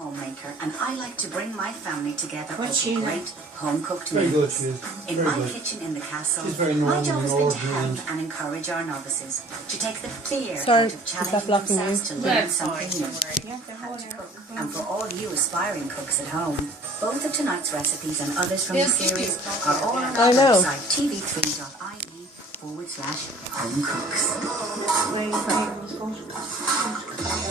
homemaker, and I like to bring my family together over great home-cooked Very meals. good, she is. In Very my good. kitchen in the castle, She's very my normal job and has been to ordinary help and encourage our novices, to take the fear Sorry, out of is that challenging blocking themselves to learn That's something fine, new. don't worry. How to cook. And for all you aspiring cooks at home, both of tonight's recipes and others from the series are all on our I know. website, tv3.ie/homecooks.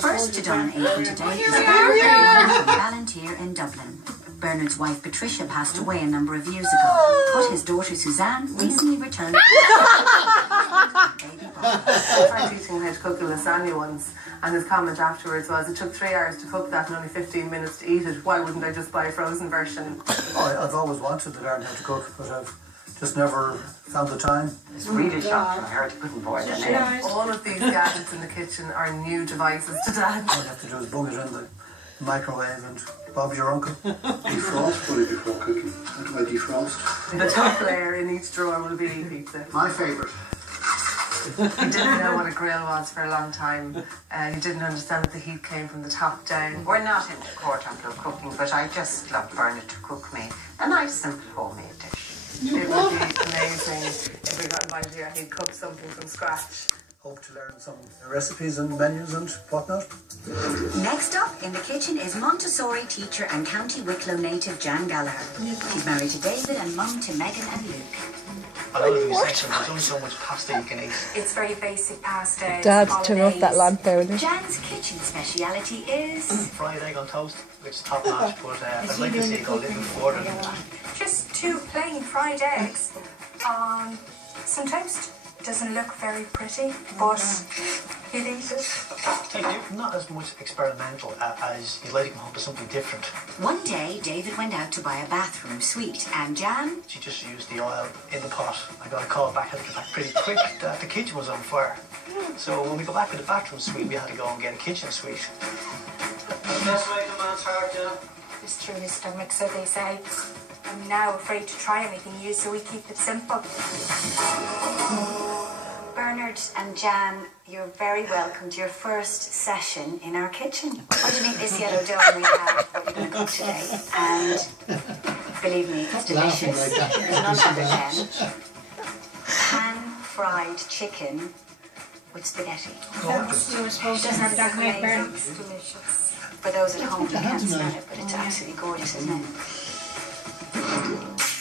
First to don an apron today is Bernard from Ballantyre in Dublin. Bernard's wife Patricia passed away a number of years ago, but his daughter Suzanne recently returned. I tried teaching him how to cook a lasagna once, and his comment afterwards was, it took 3 hours to cook that and only 15 minutes to eat it. Why wouldn't I just buy a frozen version? I've always wanted to learn how to cook, but I've just never found the time. It's really shocked when I heard you couldn't boil an egg. All of these gadgets in the kitchen are new devices to Dad. All you have to do is bung it in the microwave and Bob's your uncle. Defrost fully before cooking. How do I defrost? The top layer in each drawer will be pizza. My favourite. He didn't know what a grill was for a long time. He didn't understand that the heat came from the top down. We're not into quarter-ample cooking, but I just love Bernard to cook me a nice, simple homemade dish. It would be amazing if we got invited here and he'd cook something from scratch. Hope to learn some recipes and menus and whatnot. Next up in the kitchen is Montessori teacher and County Wicklow native Jan Gallagher. She's married to David and mum to Megan and Luke. I love the section, there's only so much pasta you can eat. It's very basic pasta. Dad, turn off that lamp there, will you? Jan's kitchen speciality is Fried egg on toast, which is top notch, but I'd like to see it go a little bit further than that. Just 2 plain fried eggs on some toast. Doesn't look very pretty, but you'd eat it. Thank you. Not as much experimental as you'd like to come home to something different. One day, David went out to buy a bathroom suite, and Jan... She just used the oil in the pot. I got a call back, had to get back pretty quick, that the kitchen was on fire. So when we go back to the bathroom suite, we had to go and get a kitchen suite. Just make a man's heart, It's through his stomach, so they say. I'm now afraid to try anything new, so we keep it simple. Bernard and Jan, you're very welcome to your first session in our kitchen. Underneath this yellow dome we have what we're going to cook today. And believe me, it's delicious. Like that. There's none other than pan-fried chicken with spaghetti. Doesn't that look amazing? It's delicious. For those at home, you can't smell it, but it's absolutely gorgeous, isn't it?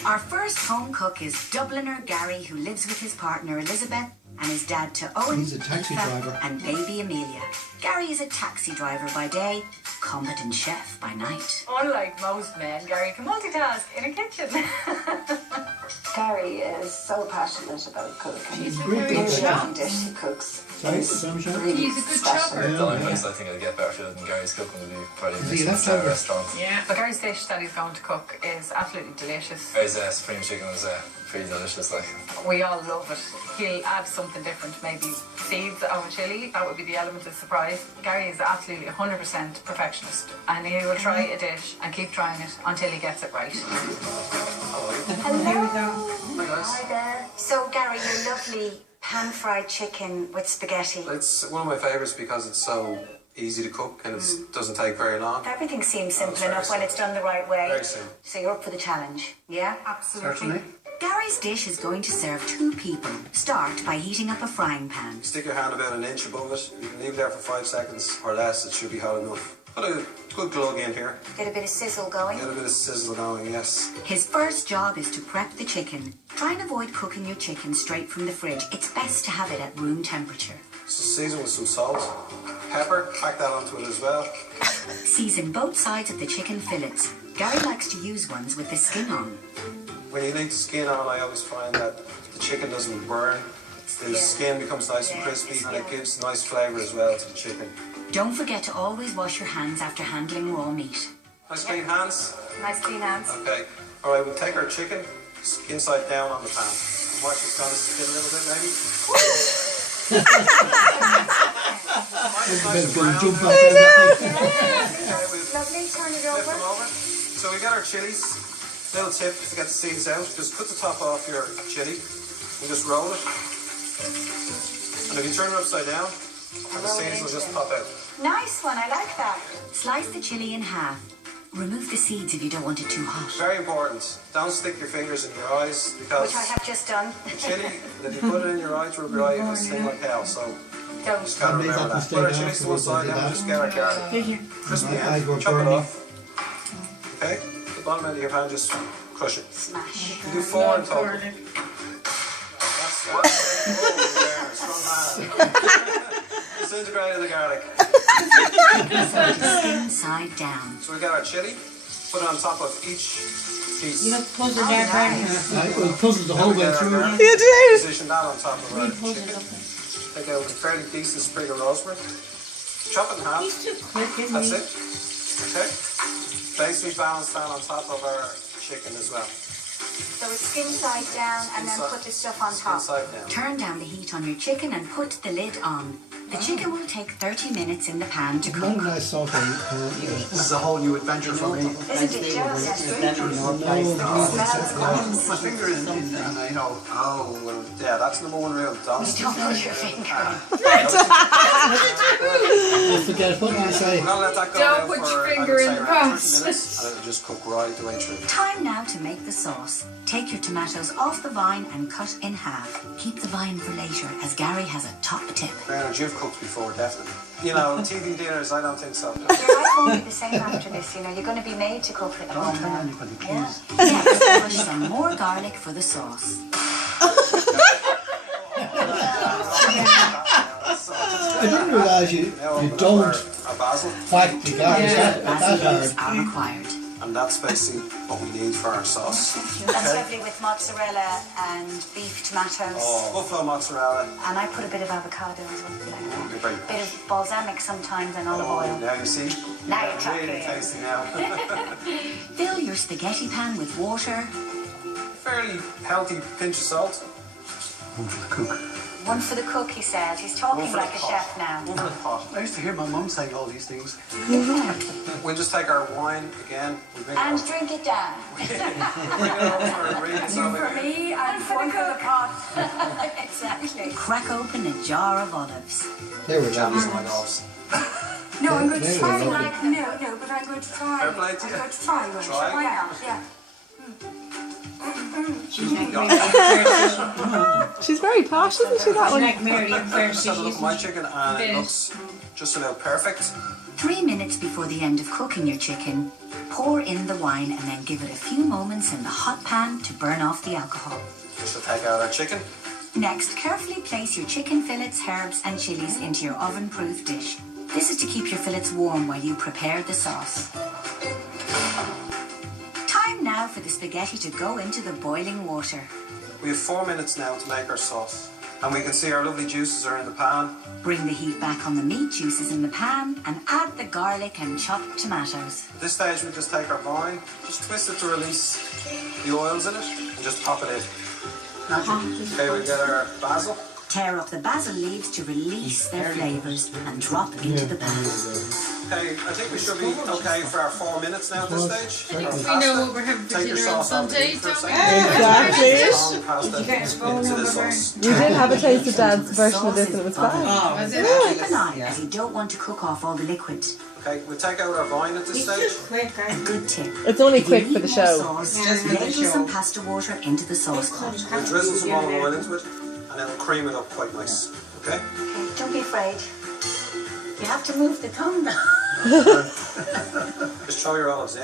Our first home cook is Dubliner Gary, who lives with his partner Elizabeth and his dad to Owen, He's a taxi driver. and baby Amelia. Gary is a taxi driver by day, competent chef by night. Unlike most men, Gary can multitask in a kitchen. Gary is so passionate about cooking. He's a great Every cook. dish he cooks Sorry, is Michelle? really He's a good special. chopper. The only place I think I'd get better food than Gary's cooking would be probably Is he Michelin left star over? restaurants. Yeah. But Gary's dish that he's going to cook is absolutely delicious. Gary's supreme chicken was pretty delicious. Like, We all love it. He'll add something different, maybe seeds of a chilli. That would be the element of surprise. Gary is absolutely 100% perfectionist, and he will try a dish and keep trying it until he gets it right. Hello. Here we go. Hi there. So, Gary, your lovely pan-fried chicken with spaghetti. It's one of my favourites because it's so easy to cook and it doesn't take very long. Everything seems simple very enough when it's done the right way. Very simple. So you're up for the challenge, yeah? Absolutely. Certainly. Gary's dish is going to serve 2 people. Start by heating up a frying pan. Stick your hand about an inch above it. You can leave it there for 5 seconds or less. It should be hot enough. Put a good glug in here. Get a bit of sizzle going. Get a bit of sizzle going, yes. His first job is to prep the chicken. Try and avoid cooking your chicken straight from the fridge. It's best to have it at room temperature. So season with some salt, pepper, pack that onto it as well. Season both sides of the chicken fillets. Gary likes to use ones with the skin on. When you leave the skin on, I always find that the chicken doesn't burn. The skin becomes nice and crispy and it gives nice flavour as well to the chicken. Don't forget to always wash your hands after handling raw meat. Nice clean hands. Nice clean hands. Okay. All right, we'll take our chicken inside down on the pan. And watch it's going to spin a little bit, maybe. Everybody's going to jump off Lovely, turn it Flip them over. over. So we got our chilies. Little tip to get the seeds out. Just put the top off your chili and just roll it. And if you turn it upside down, And the seeds will just pop out. Nice one, I like that. Slice the chilli in half. Remove the seeds if you don't want it too hot. Very important. Don't stick your fingers in your eyes because Which I have just done. chili, if you put it in your eye to rub your eye, it'll sting like hell. So Don't. just gotta remember that. Put our chilies to one side and just get our garlic. Crispy end, chop it off. Okay? The bottom end of your pan, just crush it. Smash. You do 4 in total. That's strong man. Disintegrated the garlic. Skin side down. So we got our chili, put it on top of each piece. You have to puzzle there, Brian. We'll puzzle the whole way through. You did. Position that on top of our chicken. Take out a fairly decent sprig of rosemary. Chop it in half. He's too quick, isn't That's he? it. Okay. Basically balance that on top of our chicken as well. So it's skin side down and then put the stuff on top. Side down. Turn down the heat on your chicken and put the lid on. The chicken will take 30 minutes in the pan to One cook. nice salt on This is a whole new adventure for me. Isn't it just? My finger in and I know. Oh, well, yeah, that's number 1 rule. Don't You stick don't put your finger. Don't forget, what did I say? We're gonna let that go Don't now put for, your I would finger say, in the around pot. 30 minutes, and it'll just cook right the way through. Time now to make the sauce. Take your tomatoes off the vine and cut in half. Keep the vine for later, as Gary has a top tip. Bernard, you've cooked before, definitely. You know, TV dinners, I don't think so. Your life won't be the same after this, you know. You're going to be made to cook at home now. Anybody, Yeah. please. Next, crush some more garlic for the sauce. I didn't realise you don't Our basil, whack the garlic that Basil leaves hard. are required. and that's basically what we need for our sauce. That's lovely with mozzarella and beef tomatoes. Oh, buffalo mozzarella. And I put a bit of avocado as well. Like You're very a bit of balsamic sometimes and olive oil. Now you see. Now you're talking. Really tasty now. Fill your spaghetti pan with water. Fairly healthy pinch of salt. One for the cook. One for the cook, he said. He's talking One for like the a pot. chef now. One for the pot. I used to hear my mum saying all these things. We'll just take our wine again. We'll bring And it drink it down. bring it over for ingredients over here. Me and one for the pot. Exactly. Crack open a jar of olives. There we go. Jammies and my olives. No, I'm going to There try we go. one. No, but I'm going to try Fair it. play to I'm you. going to try one. Try? Why not? Yeah. She's very posh, isn't she, that one? Like Mary and Just have a look at my chicken and it looks just about perfect. 3 minutes before the end of cooking your chicken, pour in the wine and then give it a few moments in the hot pan to burn off the alcohol. Just to take out our chicken. Next, carefully place your chicken fillets, herbs and chilies into your oven-proof dish. This is to keep your fillets warm while you prepare the sauce. Time now for the spaghetti to go into the boiling water. We have 4 minutes now to make our sauce. And we can see our lovely juices are in the pan. Bring the heat back on the meat juices in the pan and add the garlic and chopped tomatoes. At this stage we just take our vine, just twist it to release the oils in it and just pop it in. Okay, we get our basil. Tear up the basil leaves to release their flavours and drop into the pan. Okay, I think we should be okay for our 4 minutes now at this stage. I think we know what we're having for Take your dinner on sauce out Sunday, for a don't we? Exactly. Long pasta into the sauce. We did have a taste of Dad's version of this and it was fine. Was it? Keep an eye as you don't want to cook off all the liquid. Okay, we take out our vine at this stage. quick, A good tip. It's only If you quick for need the more show. sauce, Just for the ladle show. some pasta water into the sauce pot. We drizzle some olive oil into it and it'll cream it up quite nice. Okay? Okay, don't be afraid. You have to move the tongue down. Just throw your olives in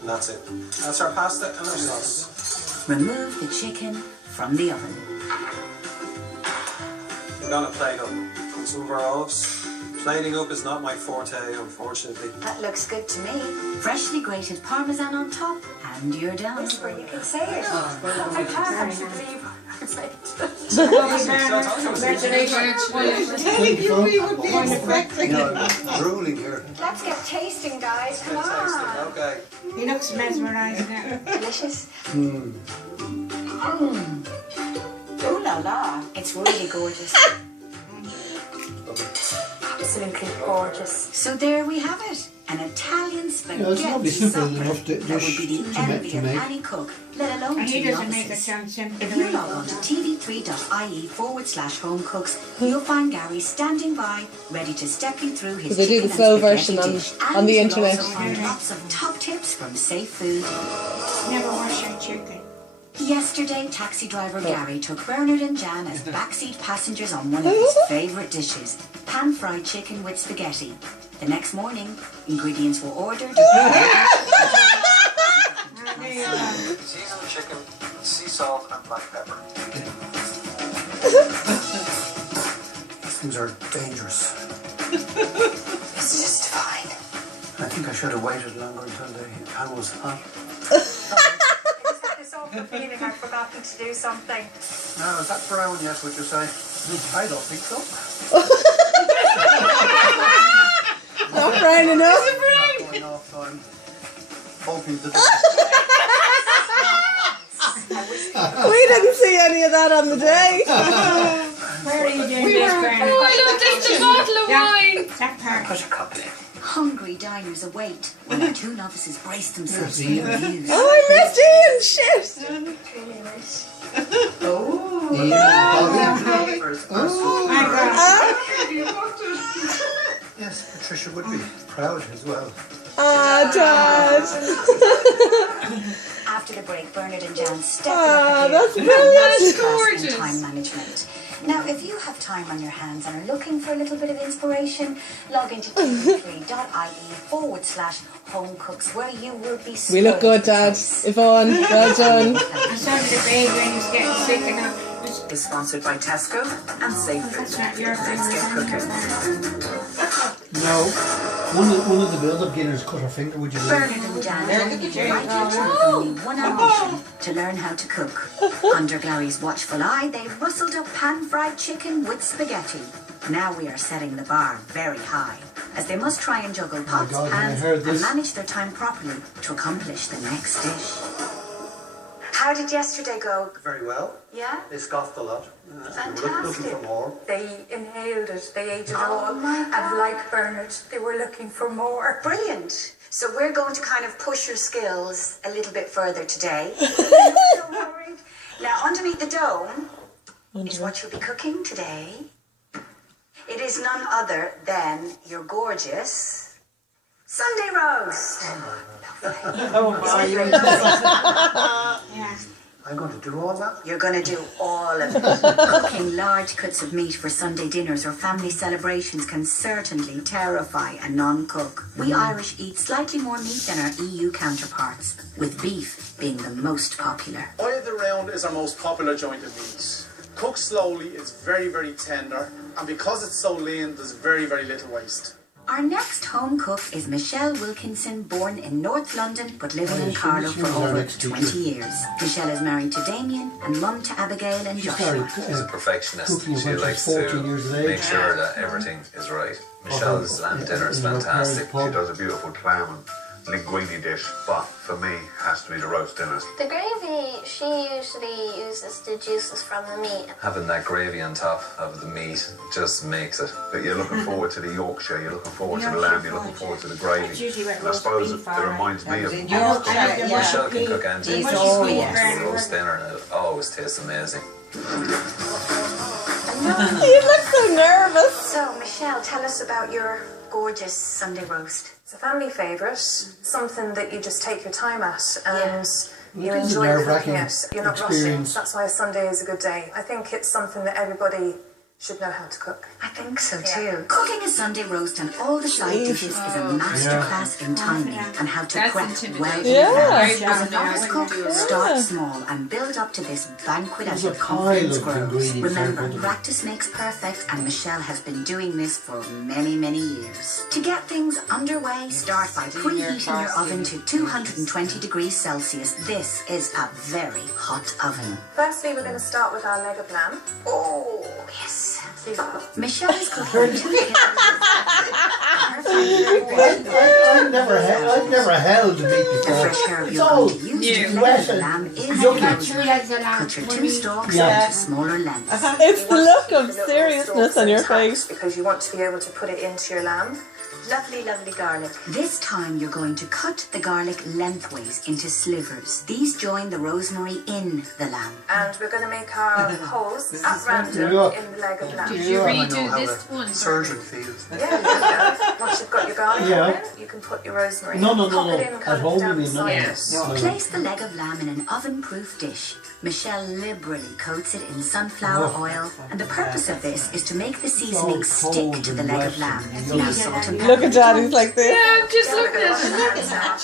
and that's it. That's our pasta and our sauce. Remove the chicken from the oven. We're gonna plate up some of our olives. Plating up is not my forte, unfortunately. That looks good to me. Freshly grated parmesan on top, and you're done. Whisper, you can say it. I can't actually believe I said We would be expecting. Drooling here. Let's get tasting, guys. Come on. Okay. He looks mesmerised now. Delicious. Ooh la la. It's really gorgeous. Absolutely gorgeous. So there we have it. An Italian it's spaghetti probably simple supper enough that would dish be the to envy to of make. any cook, let alone And he two doesn't make it novices. sound simple. If you log on to tv3.ie/homecooks, you'll find Gary standing by, ready to step you through his So they do chicken the slow and spaghetti version dish. on the And internet. you'll also find lots of top tips from Safe Food. Never wash your chicken. Yesterday, taxi driver Gary took Bernard and Jan as backseat passengers on one of his favourite dishes, pan-fried chicken with spaghetti. The next morning, ingredients were ordered. Season chicken, sea salt and black pepper. These things are dangerous. It's just fine. I think I should have waited longer until the pan was hot. I just had this awful feeling I'd forgotten to do something. Now, is that brown yet, would you say? I don't think so. Not brown enough. Going off, I'm hoping that We didn't see any of that on the day. Where are you doing this, Granny? Oh, I love just a bottle of wine. That part. put a cup in. Hungry diners await when the two novices brace themselves for the reviews. Oh, I missed Ian. Shit. My God. Yes, Patricia would be proud as well. Ah, Dad. After the break, Bernard and Jan stepped Ah, up that's again. brilliant. Gorgeous. In time management. Now, if you have time on your hands and are looking for a little bit of inspiration, log into tv3.ie/homecooks, where you will be We look good, spoiled for Dad. choice. Yvonne, well done. I saw the baby when he's getting sick enough. Is sponsored by Tesco and Safe Food. That's not your Let's get cooking. No, one of the build-up beginners cut her finger, would you believe? Bernard and Jan joined you right with only one ambition, to learn how to cook. Under Gary's watchful eye, they rustled up pan-fried chicken with spaghetti. Now we are setting the bar very high, as they must try and juggle pots, God, when I pans, heard and this- manage their time properly to accomplish the next dish. How did yesterday go? Very well. Yeah? They scoffed a lot. Fantastic. Looking for more. They inhaled it, they ate it Oh all, my and God. like Bernard, they were looking for more. Brilliant. So we're going to kind of push your skills a little bit further today. So worried. Now, underneath the dome is what you'll be cooking today. It is none other than your gorgeous Sunday roast. Yeah. I'm going to do all that. You're going to do all of it. Cooking large cuts of meat for Sunday dinners or family celebrations can certainly terrify a non-cook. We Irish eat slightly more meat than our EU counterparts, with beef being the most popular. Eye of the round is our most popular joint of meat. Cooked slowly, it's very, very tender, and because it's so lean, there's very, very little waste. Our next home cook is Michelle Wilkinson, born in North London but living in Carlow for over 20 years. Michelle is married to Damien and mum to Abigail and She started Joshua. She's a perfectionist. cooking She when she likes was 14 to years of make age. sure that everything is right. Michelle's lamb dinner is fantastic. She does a beautiful clam and linguine dish, but for me, has to be the roast dinners. The gravy, she usually uses the juices from the meat. Having that gravy on top of the meat just makes it. But you're looking forward to the Yorkshire, you're looking forward to the lamb, you're looking forward to the gravy. That's usually what And I roast suppose beef it are. reminds me of Michelle can cook anything. He's She all- goes yeah. to a roast dinner and it always tastes amazing. You look so nervous. So, Michelle, tell us about your gorgeous Sunday roast. It's a family favourite, something that you just take your time at and you It is a enjoy nerve-wracking cooking it. You're not experience. rushing. That's why a Sunday is a good day. I think it's something that everybody should know how to cook. I think so too. Cooking a Sunday roast and all the side dishes is a masterclass in timing and how to That's prep intimidating. well. Yeah. As a novice cook, Yeah. start small and build up to this banquet as your There's a pile confidence of grows. ingredients there, Remember, don't there? practice makes perfect, and Michelle has been doing this for many, many years. To get things underway, start by preheating your oven to 220 degrees Celsius. This is a very hot oven. Firstly, we're going to start with our leg of lamb. Oh, yes. Michelle is cooking 2 kilos. I've never held meat The before. fresh herb It's you're all going to use to wet flavour the and lamb is yucky. cut your 2 stalks Yeah. into smaller lengths. It's the look of seriousness on your face. Because you want to be able to put it into your lamb Lovely, lovely garlic. This time you're going to cut the garlic lengthways into slivers. These join the rosemary in the lamb. And we're going to make our holes at random in the leg of lamb. Did you redo this one? Surgeon feels. Yeah. Once you've got your garlic in, you can put your rosemary. Pop it in kind of down the side. Place the leg of lamb in an oven-proof dish. Michelle liberally coats it in sunflower oil, and the purpose of this is to make the seasoning stick to the leg of lamb. Now salt and pepper. Look at Daddy's like this. Yeah, I'm just looking at it.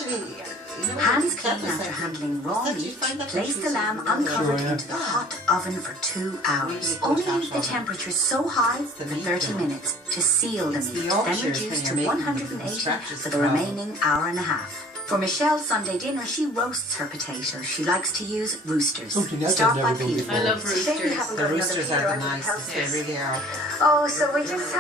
Hands clean after handling raw meat, place the lamb uncovered into the hot oven for 2 hours. Only leave the temperature so high for 30 minutes to seal the meat, then reduce to 180 for the remaining hour and a half. For Michelle's Sunday dinner, she roasts her potatoes. She likes to use roosters. Start by peeling. I love roosters. The roosters are the nicest, they really are. Oh, so we just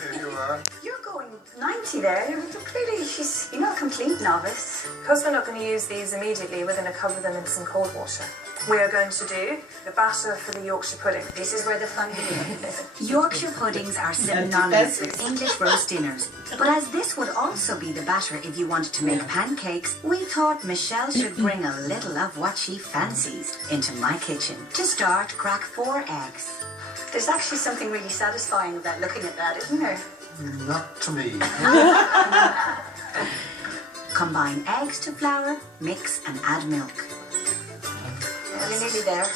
Here you are. You're going 90 there. You're not a complete novice. Because we're not going to use these immediately, we're going to cover them in some cold water. We are going to do the batter for the Yorkshire pudding. This is where the fun begins. Yorkshire puddings are synonymous with English roast dinners. But as this would also be the batter if you wanted to make pancakes, we thought Michelle should bring a little of what she fancies into my kitchen. To start, crack 4 eggs. There's actually something really satisfying about looking at that, isn't there? Not to me. Combine eggs to flour, mix and add milk. We're nearly there.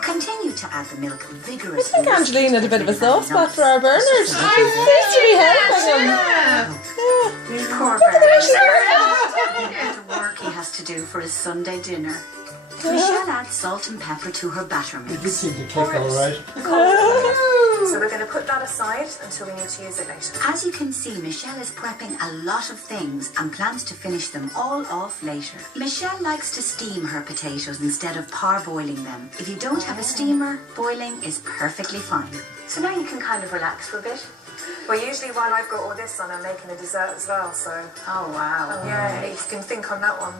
Continue to add the milk vigorously. I think Angeline had a bit of a soft spot for our Bernard. She seems to be helping him. Poor Bernard. The work he has to do for his Sunday dinner. Michelle adds salt and pepper to her batter mix. It did seem to take all right. So we're going to put that aside until we need to use it later. As you can see, Michelle is prepping a lot of things and plans to finish them all off later. Michelle likes to steam her potatoes instead of parboiling them. If you don't have a steamer, boiling is perfectly fine. So now you can kind of relax for a bit. Well, usually while I've got all this on, I'm making a dessert as well, so... Oh, wow. Oh, yeah, you can think on that one.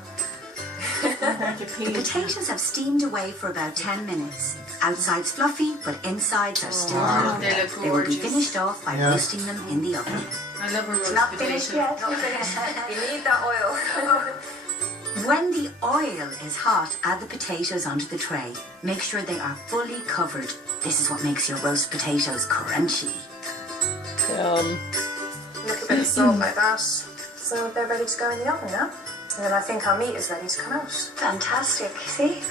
The potatoes have steamed away for about 10 minutes. Outside's fluffy, but insides are still hard. They look They will be gorgeous. finished off by roasting them in the oven. I love a roast Not potato. finished yet. Not finished. You need that oil. When the oil is hot, add the potatoes onto the tray. Make sure they are fully covered. This is what makes your roast potatoes crunchy. Little bit of salt like that. So they're ready to go in the oven now. And then I think our meat is ready to come out. Fantastic. See?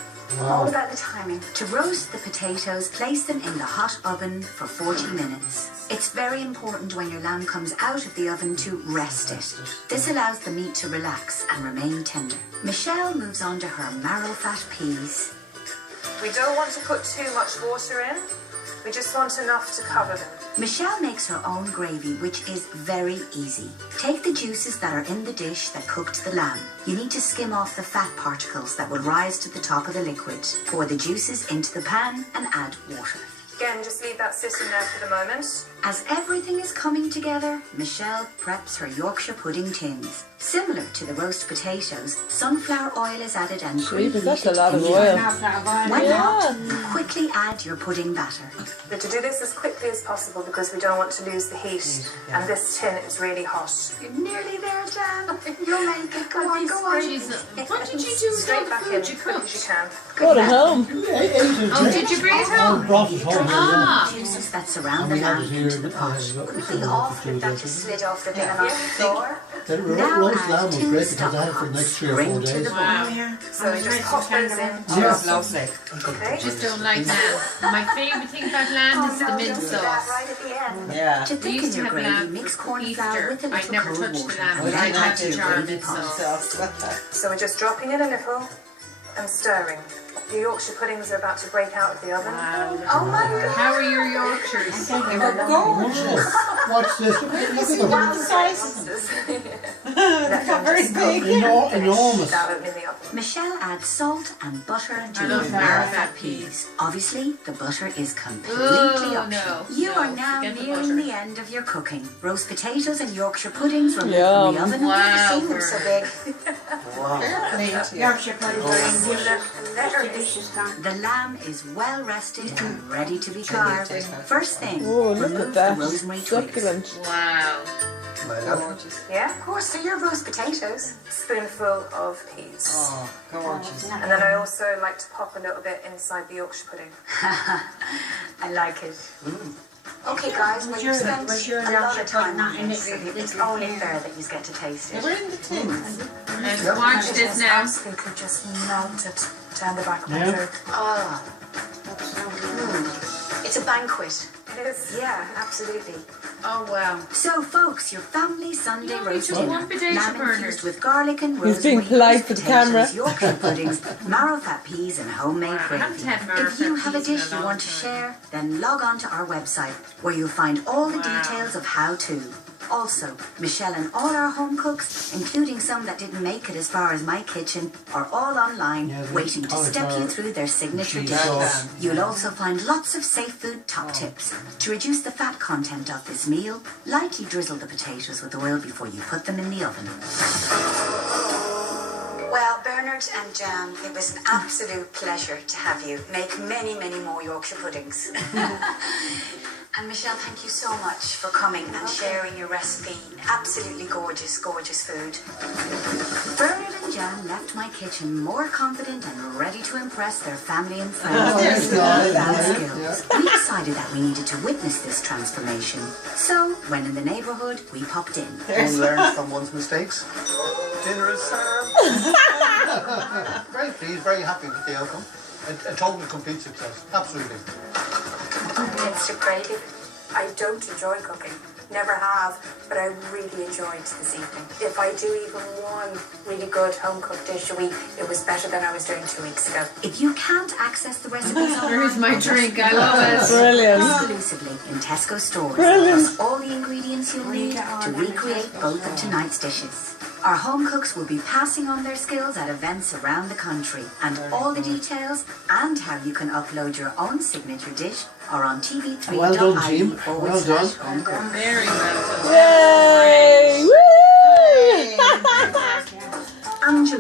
All about the timing. To roast the potatoes, place them in the hot oven for 40 minutes. It's very important when your lamb comes out of the oven to rest it. This allows the meat to relax and remain tender. Michelle moves on to her marrow fat peas. We don't want to put too much water in. We just want enough to cover them. Michelle makes her own gravy, which is very easy. Take the juices that are in the dish that cooked the lamb. You need to skim off the fat particles that will rise to the top of the liquid. Pour the juices into the pan and add water. Again, just leave that sitting there for the moment. As everything is coming together, Michelle preps her Yorkshire pudding tins. Similar to the roast potatoes, sunflower oil is added and Jeepers, that's a lot of oil. When hot, quickly add your pudding batter. But to do this as quickly as possible because we don't want to lose the heat. And this tin is really hot. You're nearly there, Jan. You'll make it. Go on, go on. What did you do with all Straight the back food in you as quick cooked? as you can. Go to home. Oh, did you bring it home? I brought it home. Ah. Juices that surround And the we had lamb it here. into the pot. Would be awful if that just slid off the bin and onto the floor. That Now roast lamb add was 2 great because stock I had it for the next pots. 3 or 4 Bring to days. the boil. Wow. So we just pop those in. Yes, lovely. Okay. Just don't like lamb. My favourite thing about lamb is the mint sauce. Right at the end. Yeah. To We thicken used to your have gravy, lamb mix for corn flour Easter. with a I'd little never cold touched the water. lamb, And but then I'd add have the your jar of gravy mint pot. sauce. So we're just dropping in a little and stirring. The Yorkshire puddings are about to break out of the oven. Wow. Oh my God. How are your Yorkshires? They were gorgeous. Watch this. Look at them. Sizes. Very big. Enormous. Now in the oven. Michelle adds salt and butter to I your love marrow marrow fat fat peas. Obviously, the butter is completely Oh, optional. no. You No, are now forget the nearing butter. the end of your cooking. Roast potatoes and Yorkshire puddings removed Yum. from the oven. Wow, Never seen them so big. Yorkshire pudding. Give it a There it is. The lamb is well rested and ready to be carved. First thing, Oh, look remove at that. the rosemary twigs. Succulent. Wow. Gorgeous. Yeah, of course. So your roast potatoes. Spoonful of peas. Oh, gorgeous. And then I also like to pop a little bit inside the Yorkshire pudding. I like it. Okay, guys, well, you've spent A lot of time on this. It's only fair that you get to taste it. We're in the tins. Let's watch this now. Absolutely just melted down the back of my Yeah. throat. Ah, it's a banquet. It is. Yeah, absolutely. Oh wow. So, folks, your family Sunday Yeah, roast just dinner. one potato Lamb burner. infused with garlic and He's rosemary, being polite roast for the potatoes, camera. Yorkshire puddings, marrow fat peas, and homemade Wow, I haven't gravy. had marrow If you fat have a peas in a dish you long want to time. share, then log on to our website where you'll find all the Wow. details of how to. Also, Michelle and all our home cooks, including some that didn't make it as far as my kitchen, are all online, Yeah, the waiting to step you cauliflower through their signature cheese dishes. sauce. You'll also find lots of safe food top tips. To reduce the fat content of this meal, lightly drizzle the potatoes with oil before you put them in the oven. Well, Bernard and Jan, it was an absolute pleasure to have you make many, many more Yorkshire puddings. And Michelle, thank you so much for coming and sharing your recipe. Absolutely gorgeous, gorgeous food. Bernard and Jan left my kitchen more confident and ready to impress their family and friends with their advanced skills. We decided that we needed to witness this transformation. So, when in the neighbourhood, we popped in. One learns from one's mistakes. Dinner is served. Very pleased, very happy with the outcome. A total complete success. Absolutely. Mr. Brady, I don't enjoy cooking. Never have, but I really enjoyed this evening. If I do even one really good home-cooked dish a week, it was better than I was doing 2 weeks ago. If you can't access the recipes Here's my drink. I love it. Brilliant. exclusively in Tesco stores, Brilliant. plus all the ingredients you'll need to recreate both of tonight's dishes. Our home cooks will be passing on their skills at events around the country, and all the details and how you can upload your own signature dish are on tv3.ie Well done, team. Well done. home cook. Very well done. Yay! Woo! Angelines.